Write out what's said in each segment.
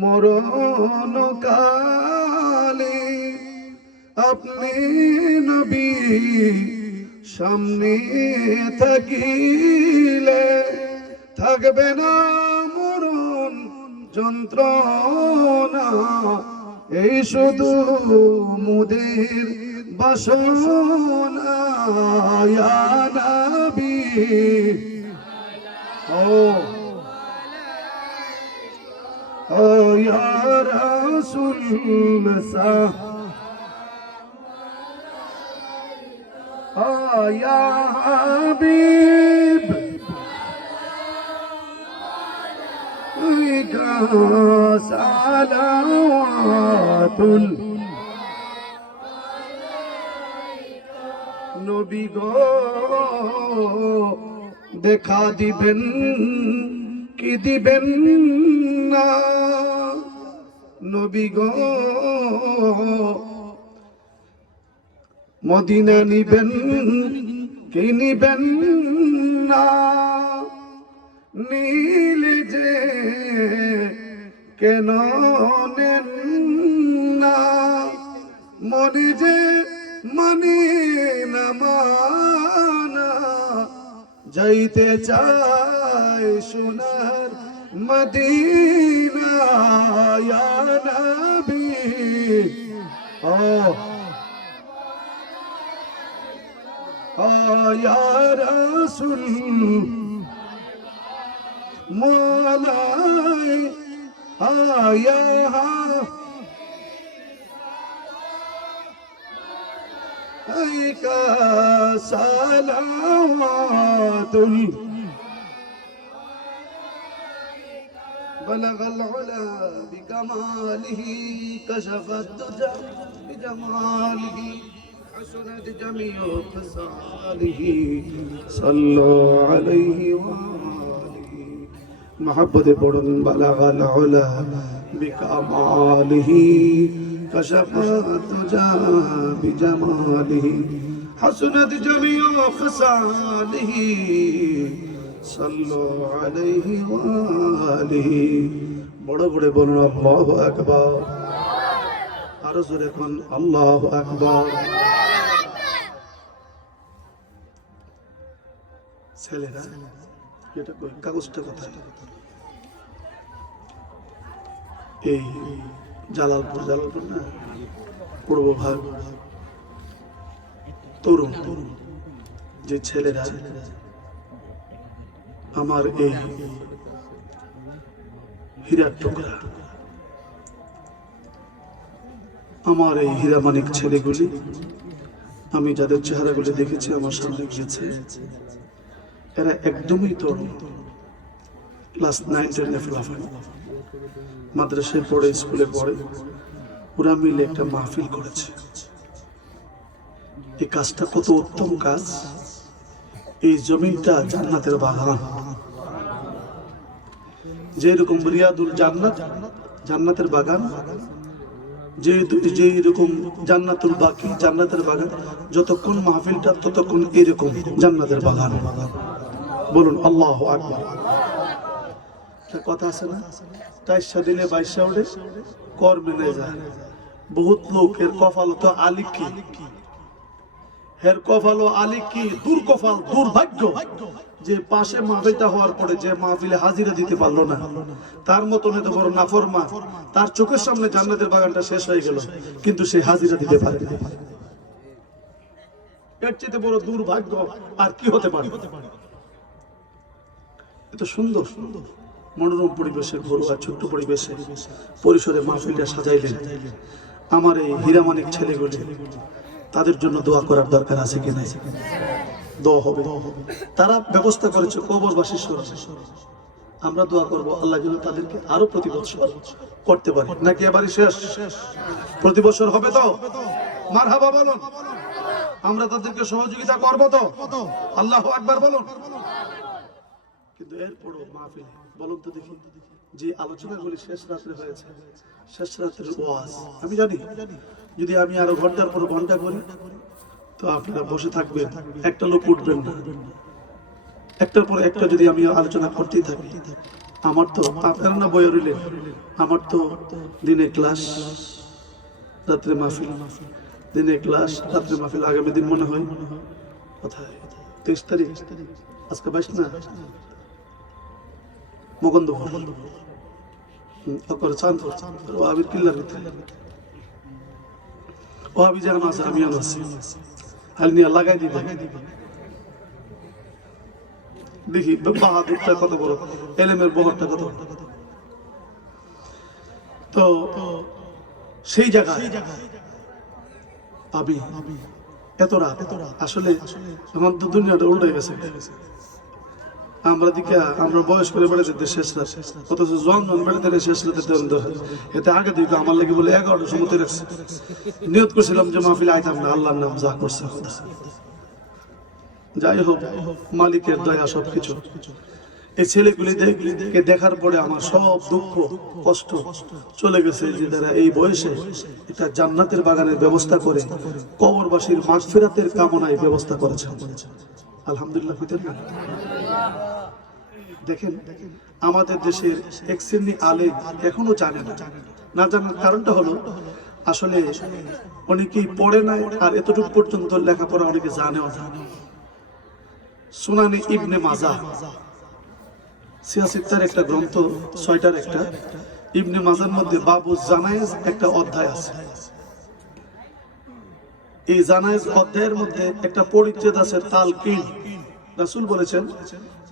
মরণ কালে আপনি নবী সামনে থাকিলে থাকবে না মরণ যন্ত্রণা এই শুধু মুদের বাসনা ইয়া নবী ও ইয়া রাসূল ইয়া হাবিব সালাওয়াতুল নবী গো দেখা দিবেন কি দিবেন না নবী গো মদিনা নিবেন কি নিবেন না নীলে যে কেন নেন না মনে যে মানে না মানা যাইতে চায় সোনার মদিনা ইয়া নবী ইয়া রাসূল مولاي يا عليك صلوات بلغ العلا بكماله كشف الدجى بجماله حسنت جميع خصاله صلوا عليه محبت پڑھن بلغ العلا بکماله کشف الدجى بجماله حسنت جميع خصاله صلوا عليه وآله বড় করে বলুন আল্লাহু আকবার আরো জোরে কোন আল্লাহু আকবার ছেলেরা এটা কাগজটা কোথায় এই জালালপুর না পূর্ব ভাগ তরুণ যে ছেলেরা আমার এই হীরার টুকরা আমার এই হীরামানিক ছেলেগুলি আমি যাদের চেহারাগুলি দেখেছি আমার সামনে গিয়েছে এরা একদমই তরুণ ক্লাস 9-10 ফলাফল মাদ্রাসায় পড়ে স্কুলে পড়ে ওরা মিলে একটা মাহফিল করেছে এই কাজটা কত উত্তম কাজ এই জমিনটা জান্নাতের বাগান যেরকম রিয়াদুল জান্নাত জান্নাতের বাগান যেরকম জান্নাতুল বাকি জান্নাতের বাগান যতক্ষণ মাহফিলটা ততক্ষণ এরকম জান্নাতের বাগান বলুন আল্লাহু আকবার কথা আছে না 23 দিলে 22 উঠে কর মেনে যায় বহুত লোক এর কপাল তো আলিকি এর কপাল আলিকি দুর্কপাল দুর্ভাগ্য যে পাশে মাহফিলটা হওয়ার পরে যে মাহফিলে হাজিরা দিতে পারলো না তার মতন এত বড় নাফরমান তার চোখের সামনে জান্নাতের বাগানটা শেষ হয়ে গেল কিন্তু সে হাজিরা দিতে পারে না এর চেয়ে বড় দুর্ভাগ্য আর কি হতে পারে এত সুন্দর সুন্দর মনোরম পরিবেশে ঘরোয়া ছোট্ট পরিবেশে পরিসরে মাহফিলটা সাজাইলেন আমার এই হীরামানিক ছেলেগুলি তাদের জন্য দোয়া করার দরকার আছে কিনা দোয়া হবে তারা ব্যবস্থা করেছে কবরবাসীর স্মরণে আমরা দোয়া করব আল্লাহ যেন তাদেরকে আরো প্রতি বছর করতে পারে নাকি এবারই শেষ প্রতি বছর হবে তো মারহাবা বলুন আমরা তাদেরকে সহযোগিতা করব তো আল্লাহু আকবার বলুন কিন্তু এরপরও মাহফিল বলুন তো দেখি যে আলোচনাগুলি শেষ রাত্রে হয়েছে শেষ রাত্রের ওয়াজ আমি জানি যদি আমি আরো ঘন্টার পর ঘন্টা করি তো আপনারা বসে থাকবেন একটা লোক উঠবেন না একটার পর একটা যদি আমি আলোচনা করতেই থাকি আমার তো আপনারা না বইয়ে রইলেন, আমার তো দিনে ক্লাস রাত্রে মাহফিল, দিনে ক্লাস রাত্রে মাহফিল। আগামী দিন মনে হয় কোথায় 23 তারিখ, আজকে 22 না, মগন্ধ চাঁদপুর ওয়াহাবির কিল্লার ভিতরে ওয়াহাবি যেখানে আছে আমি আছি, হাল নিয়ে লাগাই দিবে। দেখি বাহাদুরটা কত বড়, এলেমের বহরটা কত। তো সেই জায়গায় আমি এত রাত, আসলে আমার তো দুনিয়াটা উল্টে গেছে। আমরা দিকে আমরা বয়স করে বেড়াতে শেষ রাত, অথচ জন বেড়াতে শেষ রাতে এতে আগে দিকে আমার লাগে বলে 11টার সময় রাখছে। নিয়ত করছিলাম যে মাহফিল আইতাম না, আল্লাহর নাম যা করছে। যাই হোক, মালিকের দয়া সবকিছু। এই ছেলেগুলিকে দেখার পরে আমার সব দুঃখ কষ্ট চলে গেছে, যে তারা এই বয়সে এটা জান্নাতের বাগানের ব্যবস্থা করে কবরবাসীর মাগফিরাতের কামনায় ব্যবস্থা করেছে। আলহামদুলিল্লাহ। দেখেন, আমাদের দেশের এক শ্রেণী আলেম এখনো জানে না। না জানার কারণটা হলো আসলে অনেকেই পড়ে নাই, আর এতটুকু পর্যন্ত লেখাপড়া অনেকে জানেও না। সুনানি ইবনে মাজা সিয়াসিত্তার একটা গ্রন্থ, 6টার একটা। ইবনে মাজার মধ্যে বাবু জানায়েজ একটা অধ্যায় আছে। এই জানায়েজ অধ্যায়ের মধ্যে একটা পরিচ্ছেদ আছে তালকিন। রাসূল বলেছেন,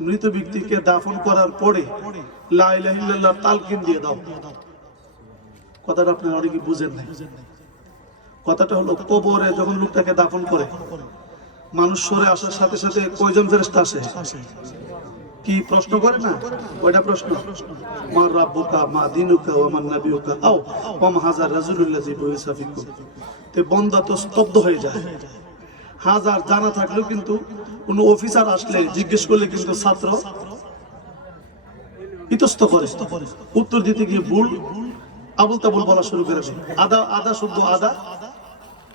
মৃত ব্যক্তিকে দাফন করার পরে লা ইলাহা ইল্লাল্লাহ তালকিন দিয়ে দাও। কথাটা আপনারা অনেকে বুঝেন না। কথাটা হলো, কবরে যখন লোকটাকে দাফন করে মানুষ সরে আসার সাথে সাথে কয়জন ফেরেশতা আসে? কি প্রশ্ন করে না? কয়টা প্রশ্ন? মা রাব্বুকা, মা দিনুকা, ওয়া মান নাবিয়ুকা, আও ওয়া মা হাযা রাজুলুল্লাযী বুইসা ফিকুম। তে বান্দা তো স্তব্ধ হয়ে যায়। হাজার জানা থাকলেও কিন্তু কোন অফিসার আসলে জিজ্ঞেস করলে কিন্তু ছাত্র ইতস্ত করে, উত্তর দিতে গিয়ে ভুল আবুল তাবুল বলা শুরু করে দেয়। আদা আদা শুদ্ধ, আদা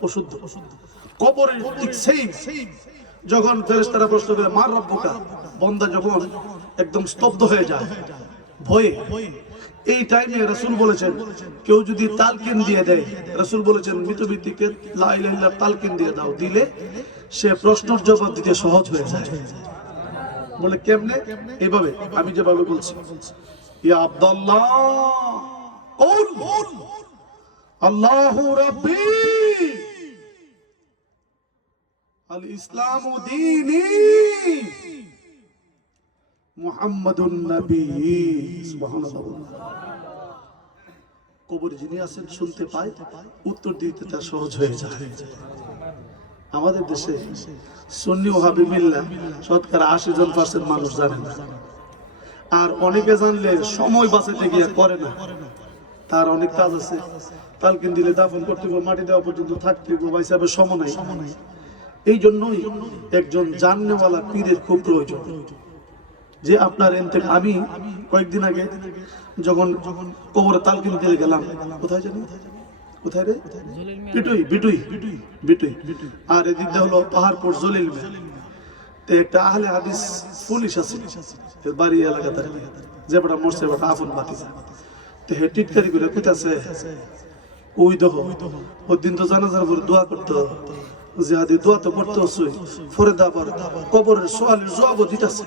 অশুদ্ধ। কবরের ঠিক সেই যখন ফেরেশতারা প্রশ্ন করে মা রাব্বুকা, বান্দা যখন একদম স্তব্ধ হয়ে যায় ভয়ে, এই টাইমে রাসূল বলেছেন কেউ যদি তালকিন দিয়ে দেয়, রাসূল বলেছেন মৃত ব্যক্তিকে লা ইলাহা ইল্লাল্লাহ তালকিন দিয়ে দাও, দিলে সে প্রশ্নের জবাব দিতে সহজ হয়ে যায়। বলে কেমনে? এইভাবে আমি যেভাবে বলছি, ইয়া আব্দুল্লাহ কুল আল্লাহু রাব্বি আল ইসলামু দীনি মুহাম্মাদুন নবী। সুবহানাল্লাহ। কবরে যিনি আছেন শুনতে পায়, উত্তর দিতে তার সহজ হয়ে যায়। আমাদের দেশে সুন্নি ওয়াহাবি মিল্লাহ শতকরা 80% মানুষ জানে না, আর অনেকে জানলে সময় বাঁচাতে গিয়ে করে না। তার অনেক কাজ আছে, তালকিন দিলে দাফন করতে হবে, মাটি দেওয়া পর্যন্ত থাকতে হবে, হিসাবে সময় নাই। এই জন্যই একজন জাননেওয়ালা পীরের খুব প্রয়োজন। যে আপনার আমি কয়েকদিন আগে যখন কবরে তালকিন দিয়ে গেলাম, কোথায় জানি, কোথায় রে, বিটুই বিটুই বিটুই, আর এদিকটা হলো পাহাড়পুর জলিল মে। তো একটা আহলে হাদিস পুলিশ আছে বাড়ি এলাকাতে, যে বড় মরছে বড় আফন বাতিজা, তো হে টিটকারি করে কইতাছে, ওই দেখো ওই দিন তো জানাজার পরে দোয়া করতে, জিহাদি দোয়া তো করতে হচ্ছই, ফরিদা আবার কবরের সোয়ালের জবাবও দিতেছে।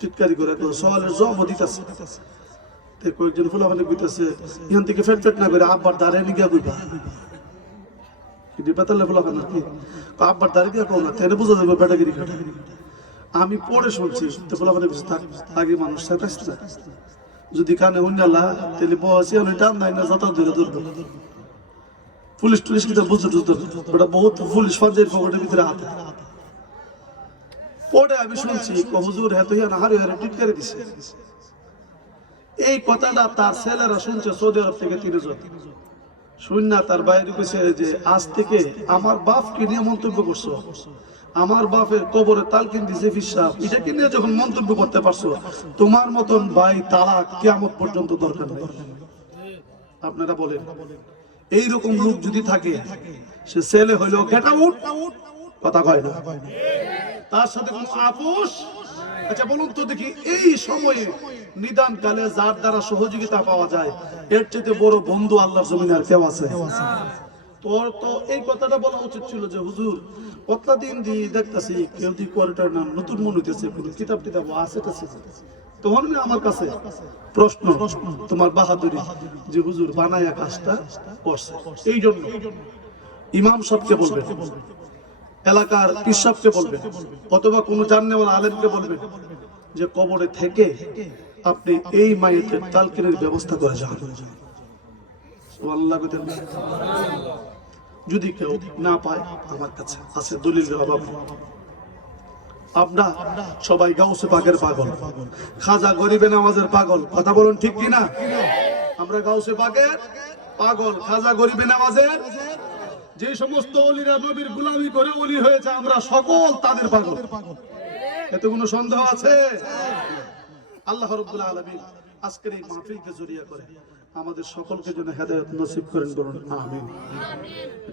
টিটকারি করে সোয়ালের জবাবও দিতেছে। কয়েকজন ফুলা মানে কইতেছে, এখান থেকে ফেট ফেট না করে আব্বার দাঁড়িয়ে নিয়ে কইবা, বেতালে ফুলা না কি আব্বার দাঁড়িয়ে দিয়ে কও না, তাহলে বোঝা যাবে বেটাগিরি। আমি পড়ে শুনছি, তো ফুলা মানে আগে মানুষ সাতাইস না, যদি কানে হুন্ডালা তাহলে বসে অনেক টান নাই না, যাতা ধরে ধরবো। পুলিশ টুলিশ কিন্তু বুঝতে টুঝতে ওটা বহুত পুলিশ ফঞ্জের পকেটের ভিতরে হাতে পড়ে আমি শুনছি, হুজুর হ্যাঁ তো না হারে হারে টিটকারি দিছে। এই কথাটা তার ছেলেরা শুনছে সৌদি আরব থেকে 3 জন শুন না, তার বাইরে কইছে যে আজ থেকে আমার বাপকে নিয়ে মন্তব্য করছো, আমার বাপের কবরে তালকিন দিছে ফিসাব, এটাকে নিয়ে যখন মন্তব্য করতে পারছো, তোমার মতন ভাই তালাক কিয়ামত পর্যন্ত দরকার নেই। আপনারা বলেন, এইরকম লোক যদি থাকে, সে ছেলে হইলেও গেট আউট, কথা কয় না, তার সাথে কোনো আপোষ আচ্ছা বলুন তো দেখি, এই সময়ে নিদান কালে যার দ্বারা সহযোগিতা পাওয়া যায়, এর চেয়ে বড় বন্ধু আল্লাহর জমিনে আর কেউ আছে? তোর তো এই কথাটা বলা উচিত ছিল যে হুজুর কতদিন দিয়ে দেখতেছি কেউ দি কোয়ার্টার নাম নতুন মনে হইতেছে, কোনো কিতাব টিতাব আছে তখন আমার কাছে প্রশ্ন, তোমার বাহাদুরি যে হুজুর বানায়া কাজটা করছে। এই জন্য ইমাম সাহেবকে বলবেন, এলাকার পীর সাহেবকে বলবেন, অথবা কোনো জাননেওয়ালা আলেমকে বলবেন যে কবরে থেকে আপনি এই মাইয়ের তালকিনের ব্যবস্থা করে যান। যদি কেউ না পায়, আমার কাছে আছে দলিলের অভাব। আমরা সবাই গাউসে পাকের পাগল, খাজা গরিবে নামাজের পাগল। কথা বলুন ঠিক কিনা? আমরা গাউসে পাকের পাগল, খাজা গরিবে নামাজের। যে সমস্ত ওলিরা নবীর গোলামি করে ওলি হয়েছে, আমরা সকল তাদের পাগল। এতে কোনো সন্দেহ আছে? আল্লাহ রাব্বুল আলামিন আজকের এই মাহফিলকে জড়িয়ে করে আমাদের সকলকে যেন হেদায়েত নসিব করেন, বলুন আমিন।